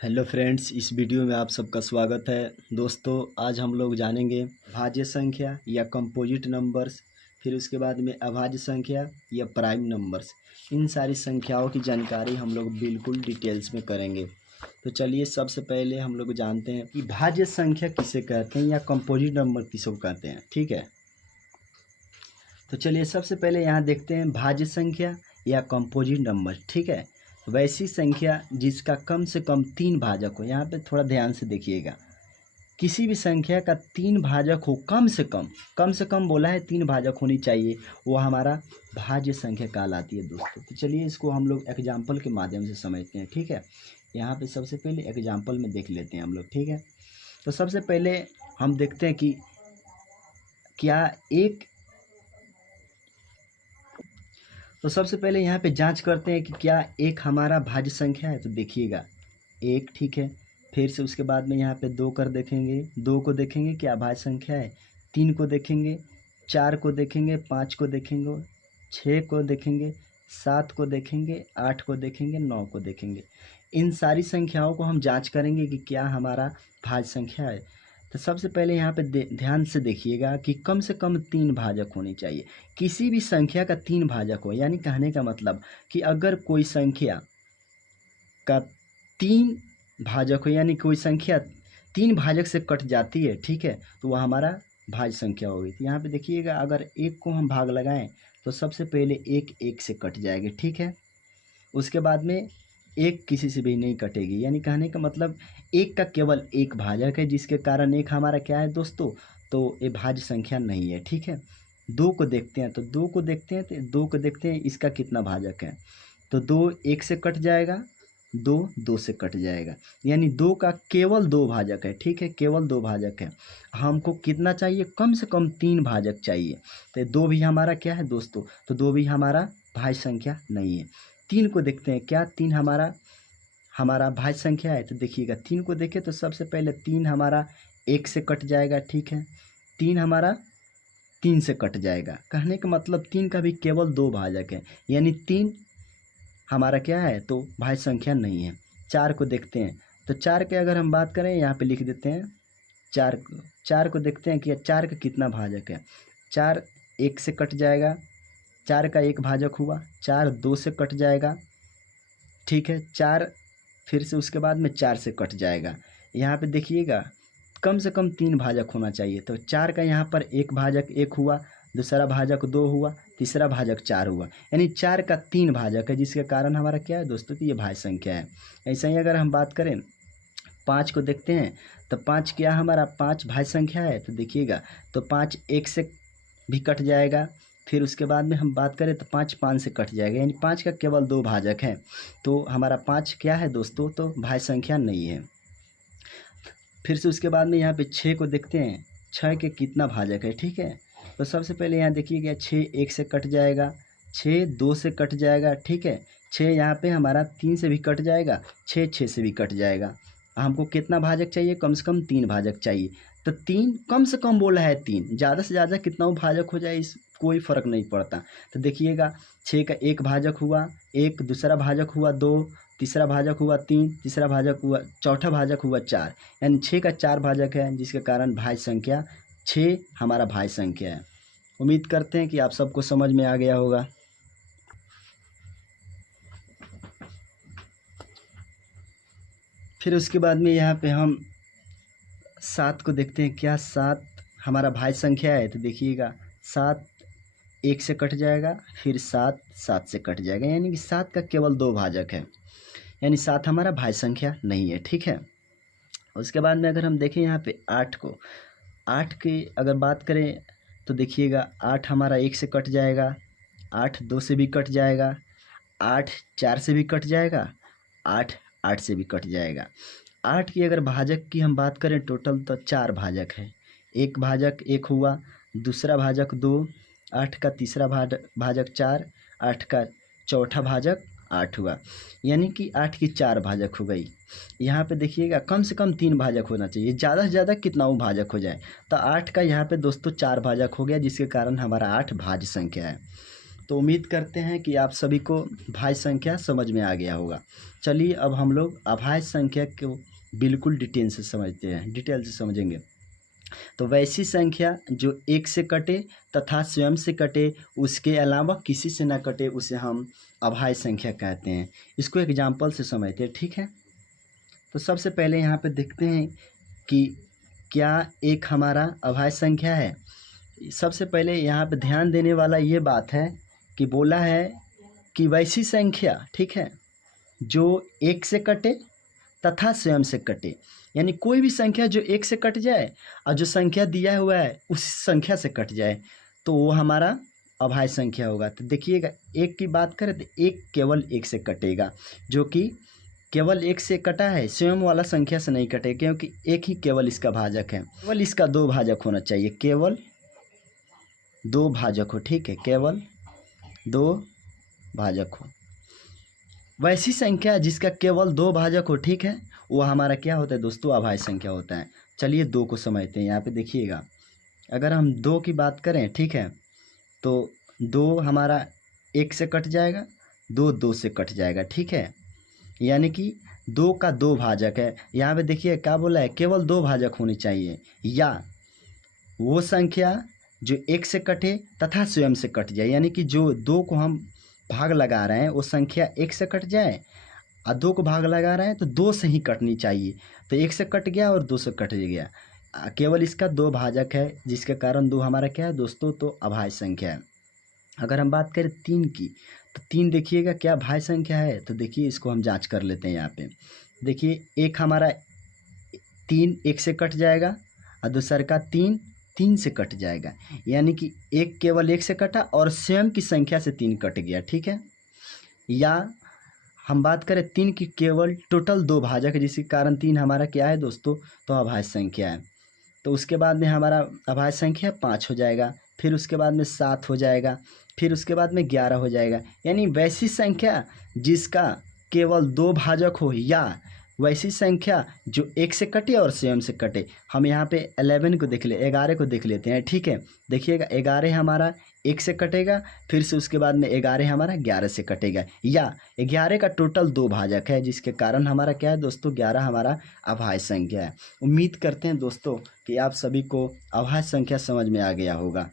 Hello friends, इस video में आप सबका स्वागत है। दोस्तों, आज हम लोग जानेंगे भाज्य संख्या या कंपोजिट नंबर्स, फिर उसके बाद में अभाज्य संख्या या प्राइम नंबर्स। इन सारी संख्याओं की जानकारी हम लोग बिल्कुल डिटेल्स में करेंगे। तो चलिए, सबसे पहले हम लोग जानते हैं कि भाज्य संख्या किसे कहते हैं या कंपोजिट नंबर किसको कहते हैं। ठीक है, तो चलिए सबसे पहले यहाँ देखते हैं भाज्य संख्या या कंपोजिट नंबर। ठीक है, वैसी संख्या जिसका कम से कम 3 भाजक हो। यहाँ पे थोड़ा ध्यान से देखिएगा, किसी भी संख्या का 3 भाजक हो, कम से कम बोला है 3 भाजक होनी चाहिए, वो हमारा भाज्य संख्या कहलाती है दोस्तों। तो चलिए इसको हम लोग एग्जाम्पल के माध्यम से समझते हैं। ठीक है, यहाँ पे सबसे पहले एग्जाम्पल में देख लेते हैं हम लोग। ठीक है, तो सबसे पहले हम देखते हैं कि क्या एक तो सबसे पहले यहाँ पे जांच करते हैं कि क्या एक हमारा भाज्य संख्या है। तो देखिएगा एक, ठीक है। फिर से उसके बाद में यहाँ पे 2 कर देखेंगे, 2 को देखेंगे क्या भाज्य संख्या है। 3 को देखेंगे, 4 को देखेंगे, 5 को देखेंगे, 6 को देखेंगे, 7 को देखेंगे, 8 को देखेंगे, 9 को देखेंगे। इन सारी संख्याओं को हम जांच करेंगे कि क्या हमारा भाज्य संख्या है। तो सबसे पहले यहाँ पे ध्यान से देखिएगा कि कम से कम 3 भाजक होनी चाहिए। किसी भी संख्या का 3 भाजक हो, यानी कहने का मतलब कि अगर कोई संख्या का 3 भाजक हो, यानी कोई संख्या 3 भाजक से कट जाती है, ठीक है, तो वह हमारा भाज्य संख्या होगी। तो यहाँ पे देखिएगा, अगर एक को हम भाग लगाएं तो सबसे पहले एक एक से कट जाएगी। ठीक है, उसके बाद में एक किसी से भी नहीं कटेगी, यानी कहने का मतलब एक का केवल एक भाजक है, जिसके कारण एक हमारा क्या है दोस्तों, तो ये भाज्य संख्या नहीं है। ठीक है, 2 को देखते हैं, तो 2 को देखते हैं, तो 2 को देखते हैं इसका कितना भाजक है। तो 2 एक से कट जाएगा, 2 2 से कट जाएगा, यानी 2 का केवल 2 भाजक है। ठीक है, केवल 2 भाजक है। हमको कितना चाहिए, कम से कम 3 भाजक चाहिए। तो 2 भी हमारा क्या है दोस्तों, तो 2 भी हमारा भाज्य संख्या नहीं है। 3 को देखते हैं, क्या 3 हमारा हमारा भाज्य संख्या है। तो देखिएगा 3 को देखें तो सबसे पहले 3 हमारा 1 से कट जाएगा। ठीक है, 3 हमारा 3 से कट जाएगा, कहने का मतलब 3 का भी केवल 2 भाजक है, यानी 3 हमारा क्या है, तो भाज्य संख्या नहीं है। 4 को देखते हैं, तो 4 के अगर हम बात करें, यहाँ पे लिख देते हैं 4 को देखते हैं कि 4 का कितना भाजक है। 4 1 से कट जाएगा, 4 का 1 भाजक हुआ। 4 2 से कट जाएगा, ठीक है। 4 फिर से उसके बाद में 4 से कट जाएगा। यहाँ पे देखिएगा कम से कम 3 भाजक होना चाहिए। तो 4 का यहाँ पर 1 भाजक 1 हुआ, दूसरा भाजक 2 हुआ, तीसरा भाजक 4 हुआ, यानी 4 का 3 भाजक है, जिसके कारण हमारा क्या है दोस्तों, कि ये भाज्य संख्या है। ऐसे ही अगर हम बात करें 5 को देखते हैं, तो 5 क्या हमारा 5 भाज्य संख्या है। तो देखिएगा, तो 5 1 से भी कट जाएगा। फिर उसके बाद में हम बात करें तो 5 5 से कट जाएगा, यानी 5 का केवल 2 भाजक है। तो हमारा 5 क्या है दोस्तों, तो भाज्य संख्या नहीं है। फिर से उसके बाद में यहाँ पे 6 को देखते हैं, 6 के कितना भाजक है। ठीक है, तो सबसे पहले यहाँ देखिएगा 6 1 से कट जाएगा, 6 2 से कट जाएगा। ठीक है, 6 यहाँ पे हमारा 3 से भी कट जाएगा, 6 6 से भी कट जाएगा। हमको कितना भाजक चाहिए, कम से कम 3 भाजक चाहिए। तो 3 कम से कम बोला है, 3 ज़्यादा से ज़्यादा कितना वो भाजक हो जाए, इस कोई फ़र्क नहीं पड़ता। तो देखिएगा 6 का 1 भाजक हुआ, 1 दूसरा भाजक हुआ 2, तीसरा भाजक हुआ 3, तीसरा भाजक हुआ, चौथा भाजक हुआ 4, यानी 6 का 4 भाजक है, जिसके कारण भाज्य संख्या 6 हमारा भाज्य संख्या है। उम्मीद करते हैं कि आप सबको समझ में आ गया होगा। फिर उसके बाद में यहाँ पे हम 7 को देखते हैं, क्या 7 हमारा भाज्य संख्या है। तो देखिएगा 7 1 से कट जाएगा, फिर 7 7 से कट जाएगा, यानी कि 7 का केवल 2 भाजक है, यानी 7 हमारा भाज्य संख्या नहीं है। ठीक है, उसके बाद में अगर हम देखें यहाँ पे 8 को, 8 की अगर बात करें तो देखिएगा 8 हमारा 1 से कट जाएगा, 8 2 से भी कट जाएगा, 8 4 से भी कट जाएगा, 8 8 से भी कट जाएगा। 8 की अगर भाजक की हम बात करें टोटल, तो 4 भाजक है। एक भाजक 1 हुआ, दूसरा भाजक 2, 8 का तीसरा भाजक 4, 8 का चौथा भाजक 8 हुआ, यानी कि 8 की 4 भाजक हो गई। यहाँ पे देखिएगा कम से कम 3 भाजक होना चाहिए, ज़्यादा से ज़्यादा कितना वो भाजक हो जाए। तो 8 का यहाँ पे दोस्तों 4 भाजक हो गया, जिसके कारण हमारा 8 भाज्य संख्या है। तो उम्मीद करते हैं कि आप सभी को भाज्य संख्या समझ में आ गया होगा। चलिए अब हम लोग अभाज्य संख्या को बिल्कुल डिटेल से समझेंगे। तो वैसी संख्या जो एक से कटे तथा स्वयं से कटे, उसके अलावा किसी से न कटे, उसे हम अभाज्य संख्या कहते हैं। इसको एग्जाम्पल से समझते हैं, ठीक है। तो सबसे पहले यहाँ पे देखते हैं कि क्या एक हमारा अभाज्य संख्या है। सबसे पहले यहाँ पे ध्यान देने वाला ये बात है कि बोला है कि वैसी संख्या, ठीक है, जो एक से कटे तथा स्वयं से कटे, यानी कोई भी संख्या जो एक से कट जाए और जो संख्या दिया हुआ है उस संख्या से कट जाए तो वो हमारा अभाज्य संख्या होगा। तो देखिएगा, एक की बात करें तो एक केवल एक से कटेगा, जो कि केवल एक से कटा है, स्वयं वाला संख्या से नहीं कटे, क्योंकि एक ही केवल इसका भाजक है। केवल इसका दो भाजक होना चाहिए, केवल दो भाजक हो, ठीक है, केवल दो भाजक हो। वैसी संख्या जिसका केवल दो भाजक हो, ठीक है, वो हमारा क्या होता है दोस्तों, अभाज्य संख्या होता है। चलिए दो को समझते हैं। यहाँ पे देखिएगा, अगर हम दो की बात करें, ठीक है, तो दो हमारा एक से कट जाएगा, दो दो से कट जाएगा, ठीक है, यानी कि दो का दो भाजक है। यहाँ पे देखिए क्या बोला है, केवल दो भाजक होनी चाहिए, या वो संख्या जो एक से कटे तथा स्वयं से कट जाए, यानी कि जो दो को हम भाग लगा रहे हैं वो संख्या एक से कट जाए, और दो को भाग लगा रहे हैं तो दो से ही कटनी चाहिए। तो एक से कट गया और दो से कट गया, केवल इसका दो भाजक है, जिसके कारण दो हमारा क्या है दोस्तों, तो अभाज्य संख्या है। अगर हम बात करें तीन की, तो तीन देखिएगा क्या भाज्य संख्या है। तो देखिए इसको हम जांच कर लेते हैं। यहाँ पे देखिए, एक हमारा तीन एक से कट जाएगा और दूसर का तीन तीन से कट जाएगा, यानी कि एक केवल एक से कटा और स्वयं की संख्या से तीन कट गया, ठीक है। या हम बात करें तीन की, केवल टोटल दो भाजक है, जिसके कारण तीन हमारा क्या है दोस्तों, तो अभाज्य संख्या है। तो उसके बाद में हमारा अभाज्य संख्या 5 हो जाएगा, फिर उसके बाद में 7 हो जाएगा, फिर उसके बाद में 11 हो जाएगा। यानी वैसी संख्या जिसका केवल दो भाजक हो, या वैसी संख्या जो एक से कटे और स्वयं से कटे। हम यहाँ पे 11 को देख ले, 11 को देख लेते हैं, ठीक है। देखिएगा 11 हमारा एक से कटेगा, फिर से उसके बाद में 11 हमारा 11 से कटेगा, या 11 का टोटल दो भाजक है, जिसके कारण हमारा क्या है दोस्तों, 11 हमारा अभाज्य संख्या है। उम्मीद करते हैं दोस्तों कि आप सभी को अभाज्य संख्या समझ में आ गया होगा।